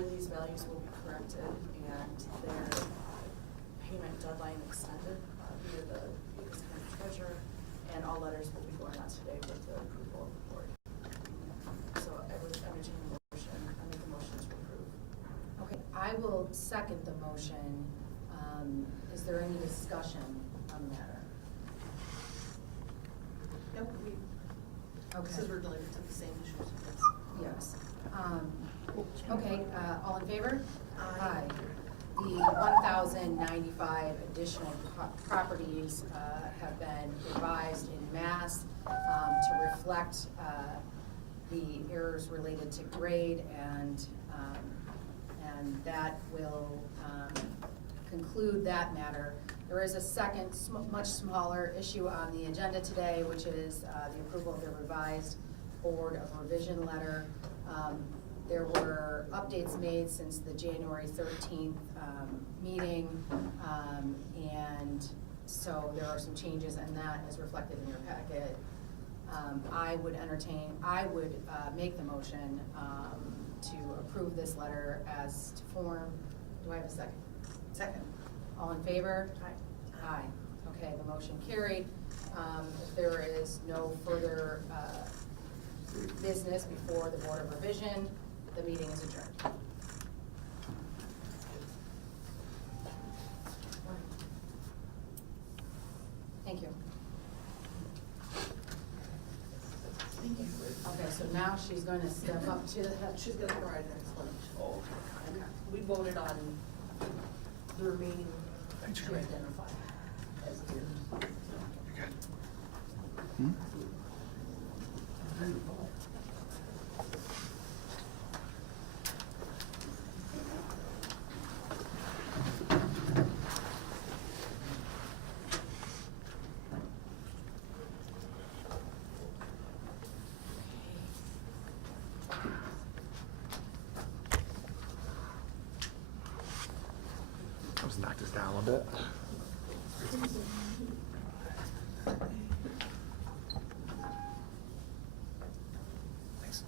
before these values will be corrected and their payment deadline extended via the county treasurer, and all letters will be going out today with the approval of the board. So I would entertain a motion. I make a motion to approve. Okay, I will second the motion. Is there any discussion on the matter? Nope. Okay. This is related to the same issues. Yes. Okay, all in favor? Aye. The 1,095 additional properties have been revised in mass to reflect the errors related to grade, and that will conclude that matter. There is a second, much smaller issue on the agenda today, which is the approval of the revised Board of Revision letter. There were updates made since the January 13th meeting, and so there are some changes, and that is reflected in your packet. I would make the motion to approve this letter as to form. Do I have a second? Second. All in favor? Aye. Aye. Okay, the motion carried. If there is no further business before the Board of Revision, the meeting is adjourned. Thank you. Thank you. Okay, so now she's going to step up to the. She's going to provide an explanation. Oh, Okay. We voted on the remaining Thanks, to Greg. identify as errors. You good? Hmm? Let's knock this down a bit. Thanks.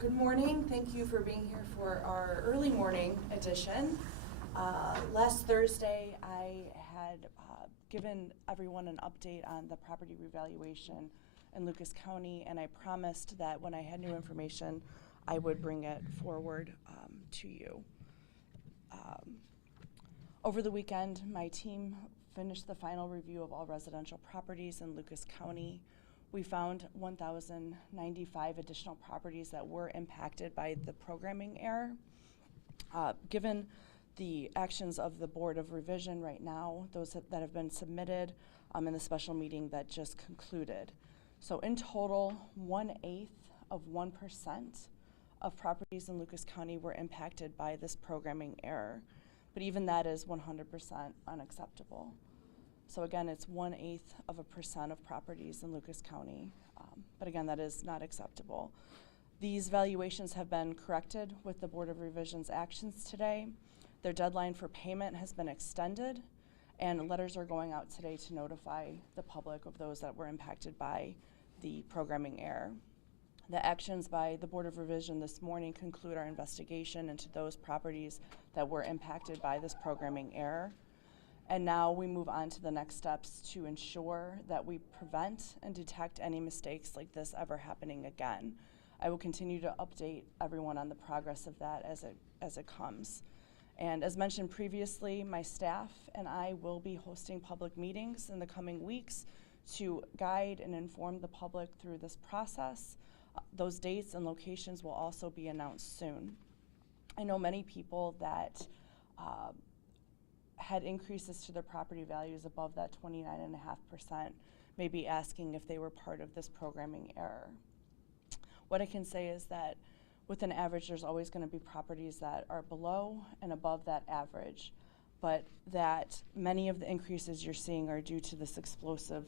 Good morning. Thank you for being here for our early morning edition. Last Thursday, I had given everyone an update on the property revaluation in Lucas County, and I promised that when I had new information, I would bring it forward to you. Over the weekend, my team finished the final review of all residential properties in Lucas County. We found 1,095 additional properties that were impacted by the programming error. Given the actions of the Board of Revision right now, those that have been submitted in the special meeting that just concluded. So in total, 1/8 of 1% of properties in Lucas County were impacted by this programming error. But even that is 100% unacceptable. So again, it's 1/8 of a percent of properties in Lucas County. But again, that is not acceptable. These valuations have been corrected with the Board of Revision's actions today. Their deadline for payment has been extended, and letters are going out today to notify the public of those that were impacted by the programming error. The actions by the Board of Revision this morning conclude our investigation into those properties that were impacted by this programming error. And now we move on to the next steps to ensure that we prevent and detect any mistakes like this ever happening again. I will continue to update everyone on the progress of that as it comes. And as mentioned previously, my staff and I will be hosting public meetings in the coming weeks to guide and inform the public through this process. Those dates and locations will also be announced soon. I know many people that had increases to their property values above that 29.5% may be asking if they were part of this programming error. What I can say is that with an average, there's always going to be properties that are below and above that average, but that many of the increases you're seeing are due to this explosive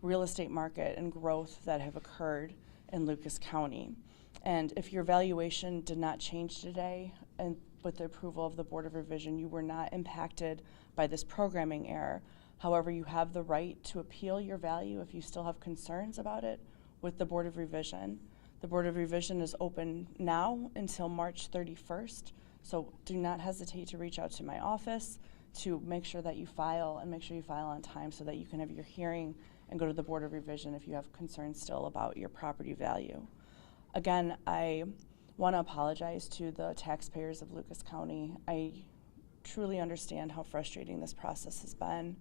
real estate market and growth that have occurred in Lucas County. And if your valuation did not change today, and with the approval of the Board of Revision, you were not impacted by this programming error. However, you have the right to appeal your value if you still have concerns about it with the Board of Revision. The Board of Revision is open now until March 31st, so do not hesitate to reach out to my office to make sure that you file, and make sure you file on time so that you can have your hearing and go to the Board of Revision if you have concerns still about your property value. Again, I want to apologize to the taxpayers of Lucas County. I truly understand how frustrating this process has been.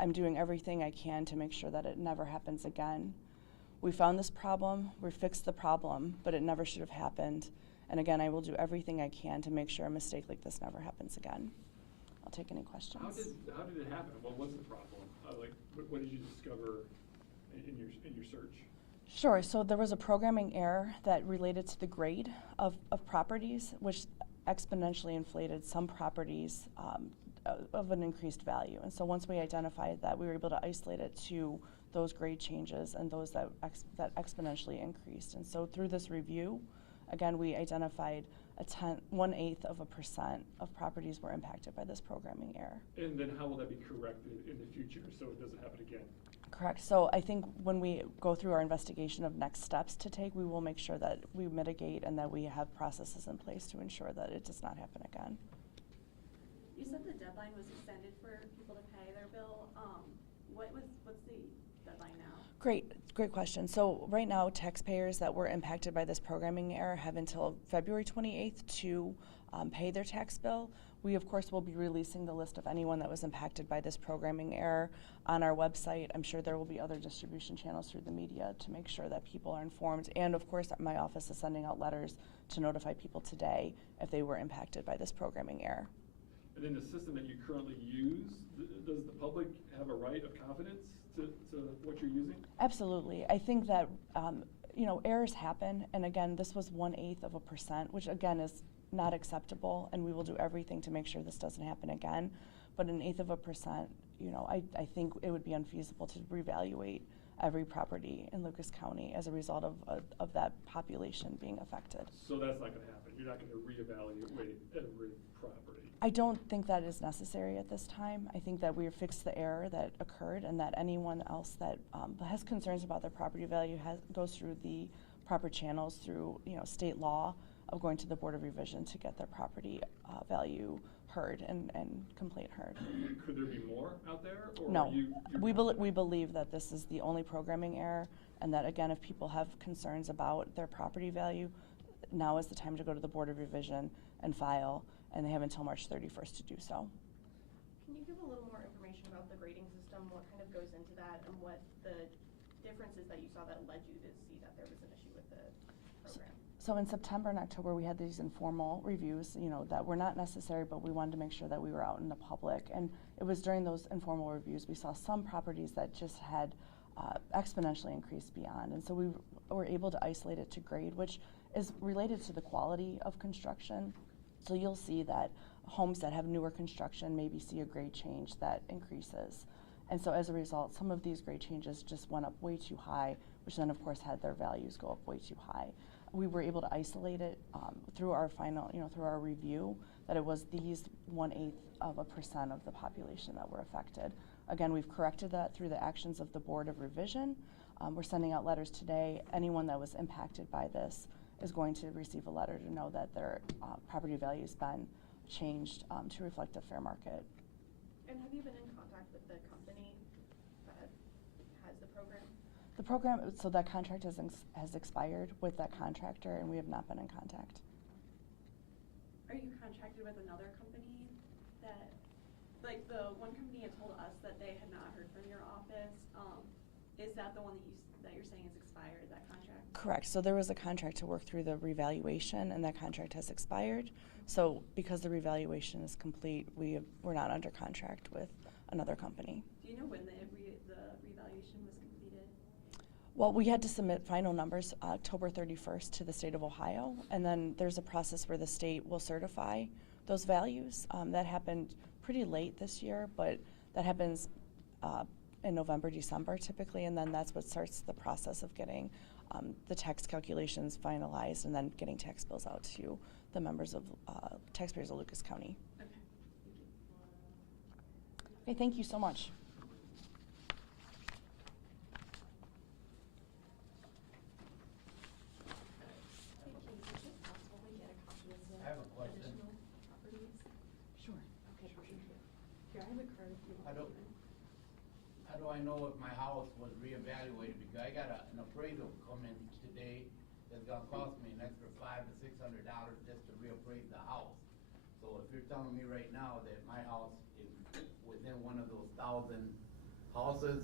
I'm doing everything I can to make sure that it never happens again. We found this problem, we fixed the problem, but it never should have happened. And again, I will do everything I can to make sure a mistake like this never happens again. I'll take any questions. How did it happen? What was the problem? What did you discover in your search? Sure, so there was a programming error that related to the grade of properties, which exponentially inflated some properties of an increased value. And so once we identified that, we were able to isolate it to those grade changes and those that exponentially increased. And so through this review, again, we identified 1/8% of properties were impacted by this programming error. And then how will that be corrected in the future so it doesn't happen again? Correct. So I think when we go through our investigation of next steps to take, we will make sure that we mitigate and that we have processes in place to ensure that it does not happen again. You said the deadline was extended for people to pay their bill. What's the deadline now? Great question. So right now, taxpayers that were impacted by this programming error have until February 28th to pay their tax bill. We, of course, will be releasing the list of anyone that was impacted by this programming error on our website. I'm sure there will be other distribution channels through the media to make sure that people are informed. And, of course, my office is sending out letters to notify people today if they were impacted by this programming error. And in the system that you currently use, does the public have a right of confidence to what you're using? Absolutely. I think that, errors happen. And, again, this was 1/8%, which, again, is not acceptable, and we will do everything to make sure this doesn't happen again. But 1/8%, I think it would be unfeasible to revaluate every property in Lucas County as a result of that population being affected. So that's not going to happen. You're not going to reevaluate every property. I don't think that is necessary at this time. I think that we have fixed the error that occurred, and that anyone else that has concerns about their property value goes through the proper channels through state law of going to the Board of Revision to get their property value heard and complaint heard. Could there be more out there? Or No, we confident? believe that this is the only programming error, and that, again, if people have concerns about their property value, now is the time to go to the Board of Revision and file, and they have until March 31st to do so. Can you give a little more information about the grading system? What kind of goes into that, and what the differences that you saw that led you to see that there was an issue with the program? So in September and October, we had these informal reviews, that were not necessary, but we wanted to make sure that we were out in the public. And it was during those informal reviews we saw some properties that just had exponentially increased beyond. And so we were able to isolate it to grade, which is related to the quality of construction. So you'll see that homes that have newer construction maybe see a grade change that increases. And so as a result, some of these grade changes just went up way too high, which then, of course, had their values go up way too high. We were able to isolate it through our through our review, that it was these 1/8% of the population that were affected. Again, we've corrected that through the actions of the Board of Revision. We're sending out letters today. Anyone that was impacted by this is going to receive a letter to know that their property value has been changed to reflect a fair market. And have you been in contact with the company that has the program? The program, so that contract has expired with that contractor, and we have not been in contact. Are you contracted with another company that, like the one company had told us that they had not heard from your office? Is that the one that you're saying is expired, that contract? Correct. So there was a contract to work through the revaluation, and that contract has expired. So because the revaluation is complete, we're not under contract with another company. Do you know when the revaluation was completed? Well, we had to submit final numbers October 31st to the state of Ohio, and then there's a process where the state will certify those values. That happened pretty late this year, but that happens in November, December typically, and then that's what starts the process of getting the tax calculations finalized and then getting tax bills out to the members of taxpayers of Lucas County. Okay, thank you. Okay, thank you so much. Here, I have a card if you I want. don't- How do I know if my house was reevaluated? Because I got an appraisal coming today that's gonna cost me an extra $500 to $600 just to reappraise the house. So if you're telling me right now that my house is within one of those 1,000 houses,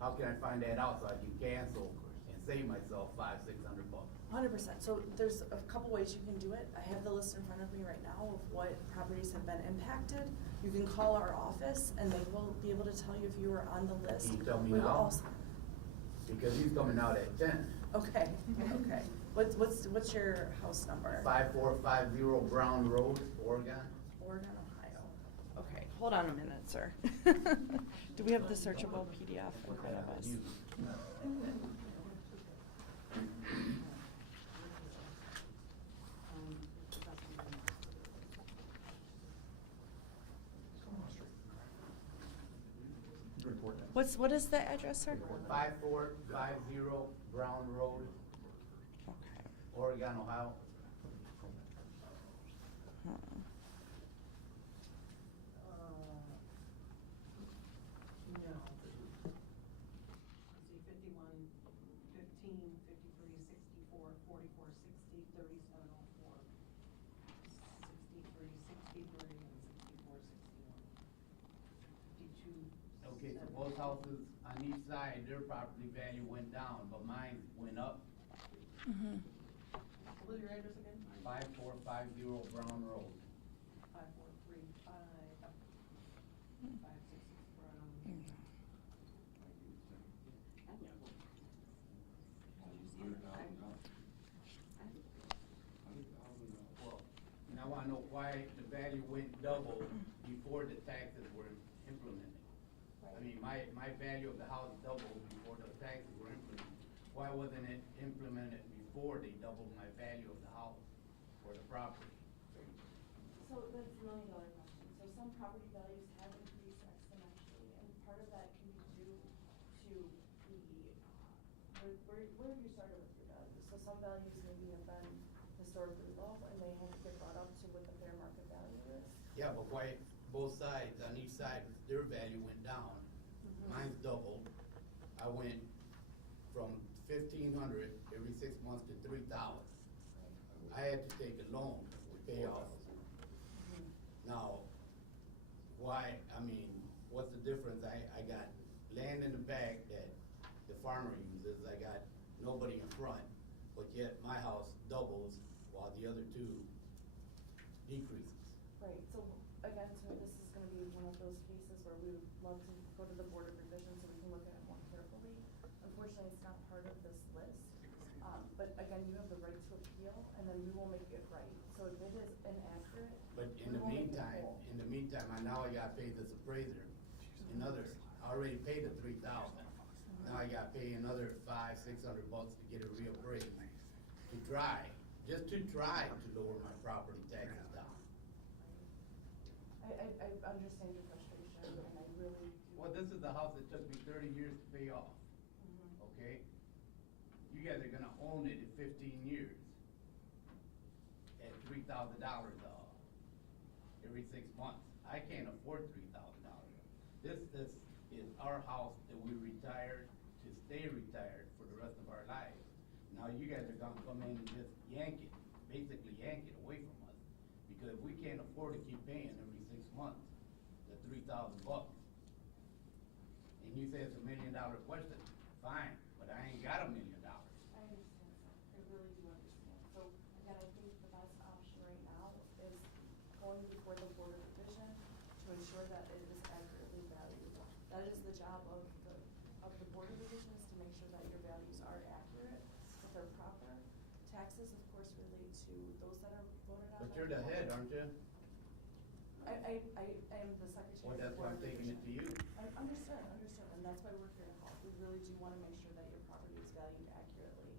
how can I find that out so I can cancel and save myself $500, $600? 100%. So there's a couple ways you can do it. I have the list in front of me right now of what properties have been impacted. You can call our office and they will be able to tell you if you were on the list. Can you tell me We will now? also- Because he's coming out at 10. Okay, okay. What's your house number? 5450 Brown Road, Oregon. Oregon, Ohio. Okay, hold on a minute, sir. Do we have the searchable PDF in front of us? What is the address, sir? 5450 Brown Road, Okay. Oregon, Ohio. No. See, 51, 15, 53, 64, 44, 60, 37, 04, 63, 63, and 64, 61. 52. Okay, so both houses on each side, their property value went down, but mine went up. Mhm. What was your address again? 5450 Brown Road. 5435, 566 Brown. Well, and I wanna know why the value went double before the taxes were implemented. I mean, my value of the house doubled before the taxes were implemented. Why wasn't it implemented before they doubled my value of the house or the property? So that's $1 million question. So some property values have increased exponentially, and part of that can be due to where have you started with your values? So some values maybe have been historically low, and they have to get brought up to what the fair market value is. Yeah, but why both sides, on each side, their value went down? Mine's doubled. I went from 1,500 every 6 months to 3,000. I had to take a loan to pay off. Now, why, I mean, what's the difference? I got land in the back that the farmer uses, I got nobody in front, but yet my house doubles while the other two decreases. Right, so again, to me, this is gonna be one of those cases where we would love to go to the Board of Revision so we can look at it more carefully. Unfortunately, it's not part of this list. But again, you have the right to appeal, and then we will make it right. So if it is inaccurate, But we in the will make it meantime, whole. now I gotta pay this appraiser and others. I already paid the 3,000. Now I gotta pay another $500, $600 to get it reappraised. To try, just to try to lower my property taxes down. I understand your frustration, and I really do. Well, this is the house that took me 30 years to pay off, Mhm. okay? You guys are gonna own it in 15 years at $3,000 every 6 months. I can't afford $3,000. This is our house that we retired to stay retired for the rest of our lives. Now you guys are gonna come in and just basically yank it away from us. Because we can't afford to keep paying every 6 months the $3,000. And you say it's $1 million question, fine, but I ain't got $1 million. I understand, sir. I really do understand. So again, I think the best option right now is going before the Board of Revision to ensure that it is accurately valued. That is the job of the Board of Revision, is to make sure that your values are accurate, that they're proper. Taxes, of course, relate to those that are voted on. But by you're the head, aren't you? I am the secretary. Well, of the that's why Board I'm of taking it to Revision. you. I understand, and that's why we're here to help. We really do wanna make sure that your property is valued accurately.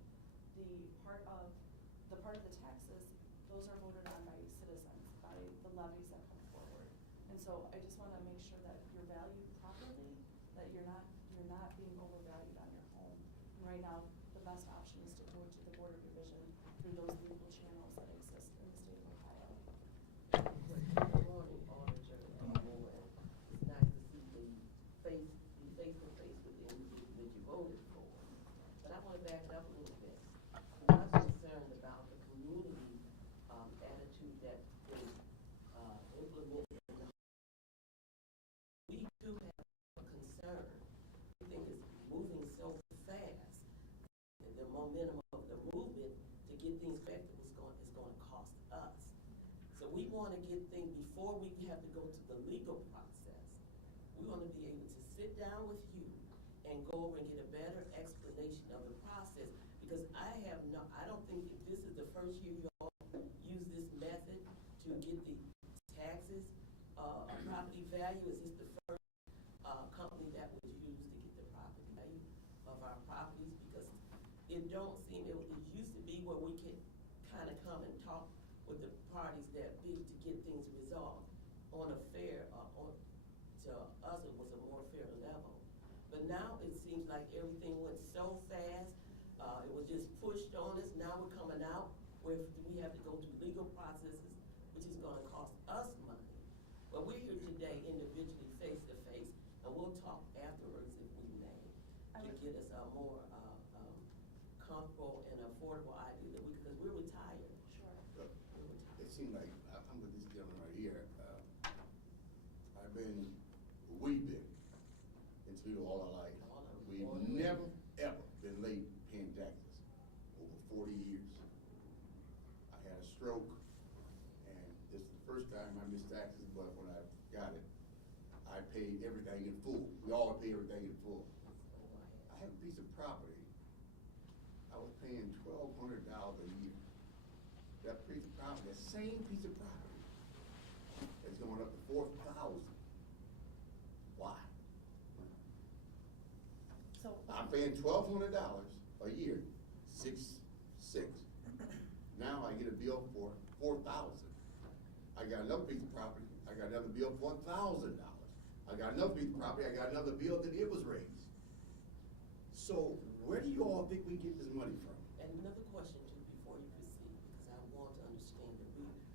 The part of the taxes, those are voted on by citizens, by the levies that come forward. And so I just wanna make sure that you're valued properly, that you're not being overvalued on your home. And right now, the best option is to go to the Board of Revision through those legal channels that exist in the state of Ohio. The loan auditor, it's not wanna get things, before we have to go to the legal process, we wanna be able to sit down with you and go over and get a better explanation of the process, because I don't think if this is the first year you all use this method to get the taxes, property value, is this the first, company that was used to get the property value of our properties? Because it don't seem, it used to be where we could kinda come and talk with the parties that bid to get things resolved on a fair, to us it was a more fair level. But now it seems like everything went so fast, it was just pushed on us. Now we're coming out where we have to go through legal processes, which is gonna cost us money. But we're here today individually, face to face, and we'll talk afterwards if we may, to get us a more, comfortable and affordable idea that because we're retired. Sure. Look, We're retired. it seems like, I'm with this gentleman right here, we've been into all our life. We've never, ever been late paying taxes over 40 years. I had a stroke, and this is the first time I missed taxes, but when I got it, I paid everything in full. We all pay everything in full. I have a piece of property. I was paying $1,200 a year. That piece of property, that same piece of property, is going up to $4,000. Why? So. I'm paying $1,200 a year, 6. Now I get a bill for $4,000. I got another piece of property, I got another bill for $1,000. I got another piece of property, I got another bill that it was raised. So where do you all think we get this money from? And another question too, before you proceed, because I want to understand that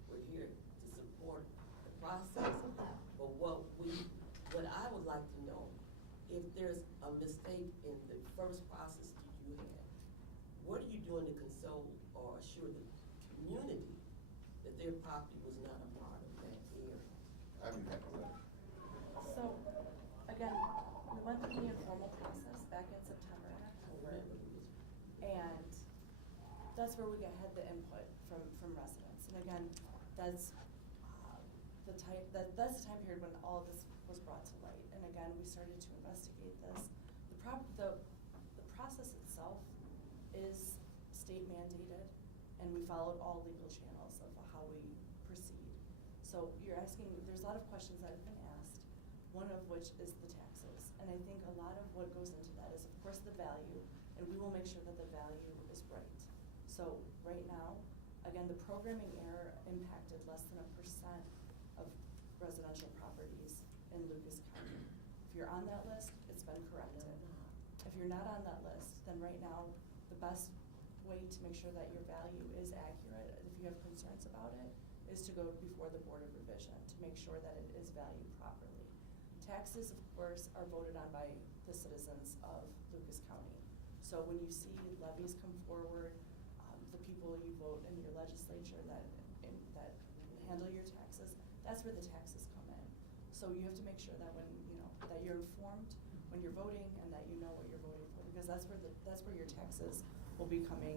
we're here to support the process. But what I would like to know, if there's a mistake in the first process that you had, what are you doing to console or assure the community that their property was not a part of that area? I mean, that letter. So, again, we went through the informal process back in September and October. And that's where we had the input from residents. And again, that's that's the time period when all of this was brought to light. And again, we started to investigate this. The process itself is state mandated, and we followed all legal channels of how we proceed. So you're asking, there's a lot of questions that have been asked, one of which is the taxes. And I think a lot of what goes into that is, of course, the value, and we will make sure that the value is right. So right now, again, the programming error impacted less than 1% of residential properties in Lucas County. If you're on that list, it's been corrected. If you're not on that list, then right now, the best way to make sure that your value is accurate, if you have concerns about it, is to go before the Board of Revision to make sure that it is valued properly. Taxes, of course, are voted on by the citizens of Lucas County. So when you see levies come forward, the people you vote in your legislature that handle your taxes, that's where the taxes come in. So you have to make sure that when that you're informed when you're voting and that you know what you're voting for, because that's where your taxes will be coming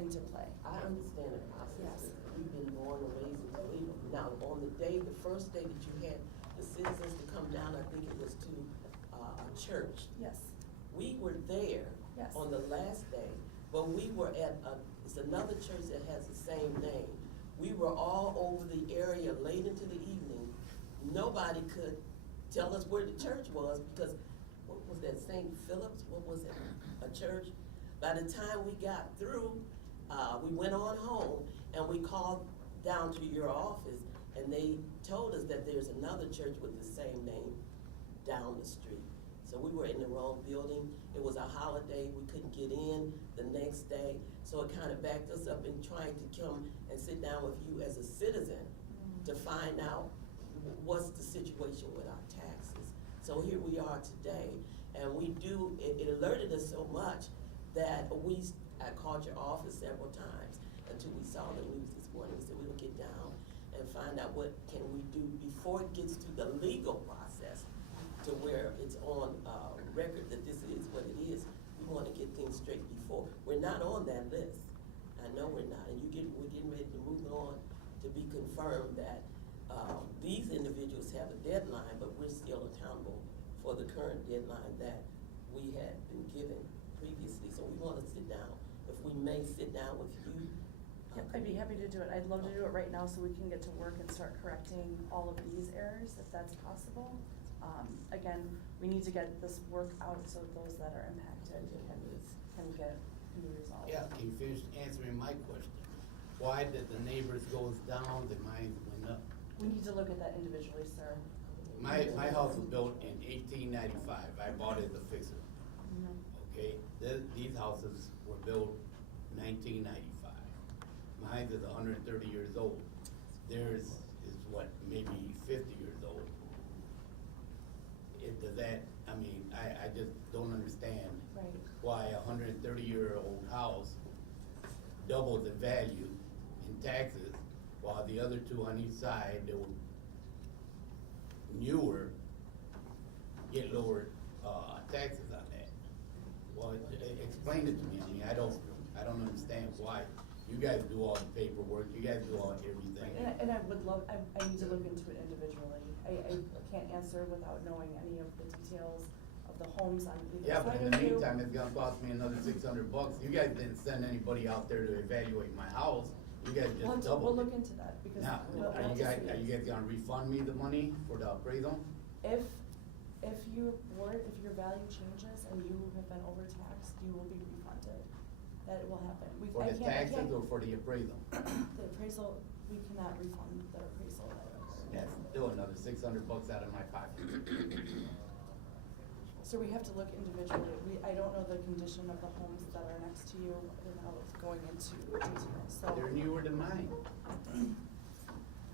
into play. I understand the process. Yes. We've been born and raised in Toledo. Now, on the first day that you had the citizens to come down, I think it was to a church. Yes. We were there Yes. on the last day, but we were at it's another church that has the same name. We were all over the area late into the evening. Nobody could tell us where the church was because, what was that, St. Philip's? What was it, a church? By the time we got through, we went on home and we called down to your office and they told us that there's another church with the same name down the street. So we were in the wrong building. It was a holiday. We couldn't get in the next day. So it kind of backed us up in trying to come and sit down with you as a citizen to find out what's the situation with our taxes. So here we are today, and it alerted us so much that I called your office several times until we saw the news this morning. We said we'll get down and find out what can we do before it gets to the legal process to where it's on record that this is what it is. We want to get things straight before. We're not on that list. I know we're not, and we're getting ready to move on to to be confirmed that, these individuals have a deadline, but we're still accountable for the current deadline that we had been given previously. So we wanna sit down, if we may sit down with you. I'd be happy to do it. I'd love to do it right now so we can get to work and start correcting all of these errors, if that's possible. Again, we need to get this work out so those that are impacted can be resolved. Yeah, can you finish answering my question? Why did the neighbors goes down, the mine went up? We need to look at that individually, sir. My house was built in 1895, I bought it as a fixer, okay? These houses were built 1995. Mine is 130 years old. Theirs is what, maybe 50 years old. Does that, I mean, I just don't understand Right. why a 130-year-old house doubles in value in taxes, while the other two on each side, that were newer, get lower, taxes on that. Well, explain it to me. I mean, I don't understand why. You guys do all the paperwork, you guys do all everything. And I would love, I need to look into it individually. I can't answer without knowing any of the details of the homes on either Yeah, side but of you. in the meantime, it's gonna cost me another $600. You guys didn't send anybody out there to evaluate my house. You guys We'll just we'll doubled look it. into that because. Now, we'll are have you to guys, see are it. you guys gonna refund me the money for the appraisal? If your value changes and you have been overtaxed, you will be refunded. That will happen. For the taxes or for the appraisal? The appraisal, we cannot refund the appraisal that occurred. That's still another $600 out of my pocket. So we have to look individually. I don't know the condition of the homes that are next to you without going into detail, so. They're newer than mine.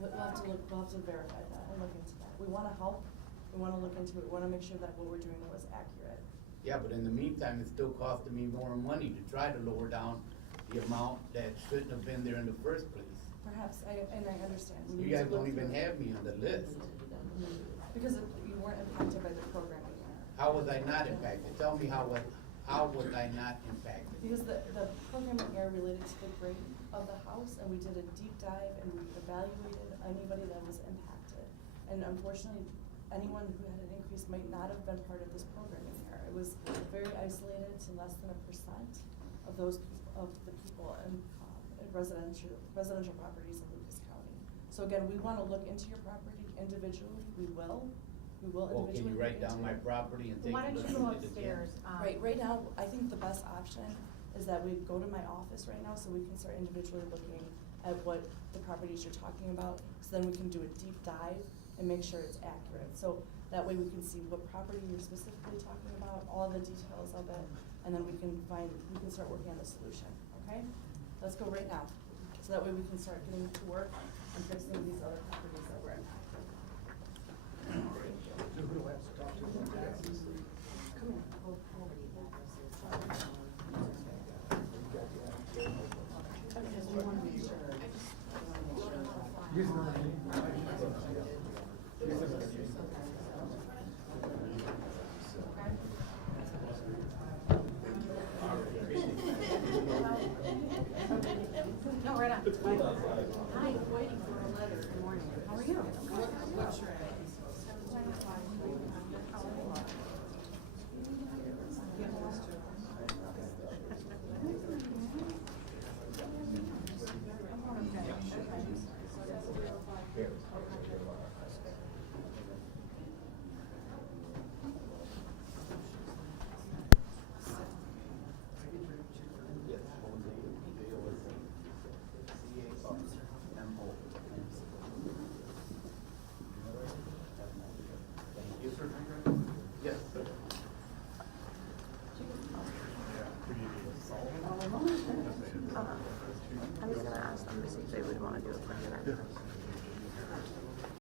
We'll have to verify that and look into that. We wanna help, we wanna look into it, we wanna make sure that what we're doing was accurate. Yeah, but in the meantime, it's still costing me more money to try to lower down the amount that shouldn't have been there in the first place. Perhaps, and I understand. We You need to guys don't look even through it. have me on the list. Because you weren't impacted by the programming error. How was I not impacted? Tell me how was I not impacted? Because the programming error related to the grade of the house, and we did a deep dive and we evaluated anybody that was impacted. And unfortunately, anyone who had an increase might not have been part of this programming error. It was very isolated to less than 1% of the people in residential properties in Lucas County. So again, we wanna look into your property individually, we will individually. Well, can you write look down into my it. property and take Why a don't look you go at it again? upstairs? Right now, I think the best option is that we go to my office right now so we can start individually looking at what the properties you're talking about. So then we can do a deep dive and make sure it's accurate. So that way we can see what property you're specifically talking about, all the details of it, and then we can start working on the solution, okay? Let's go right now. So that way we can start getting to work and fixing these other properties that were impacted. No, right on. Hi, I'm waiting for a letter. Good morning. How are you? Yes. I was gonna ask them to see if they would wanna do it for dinner.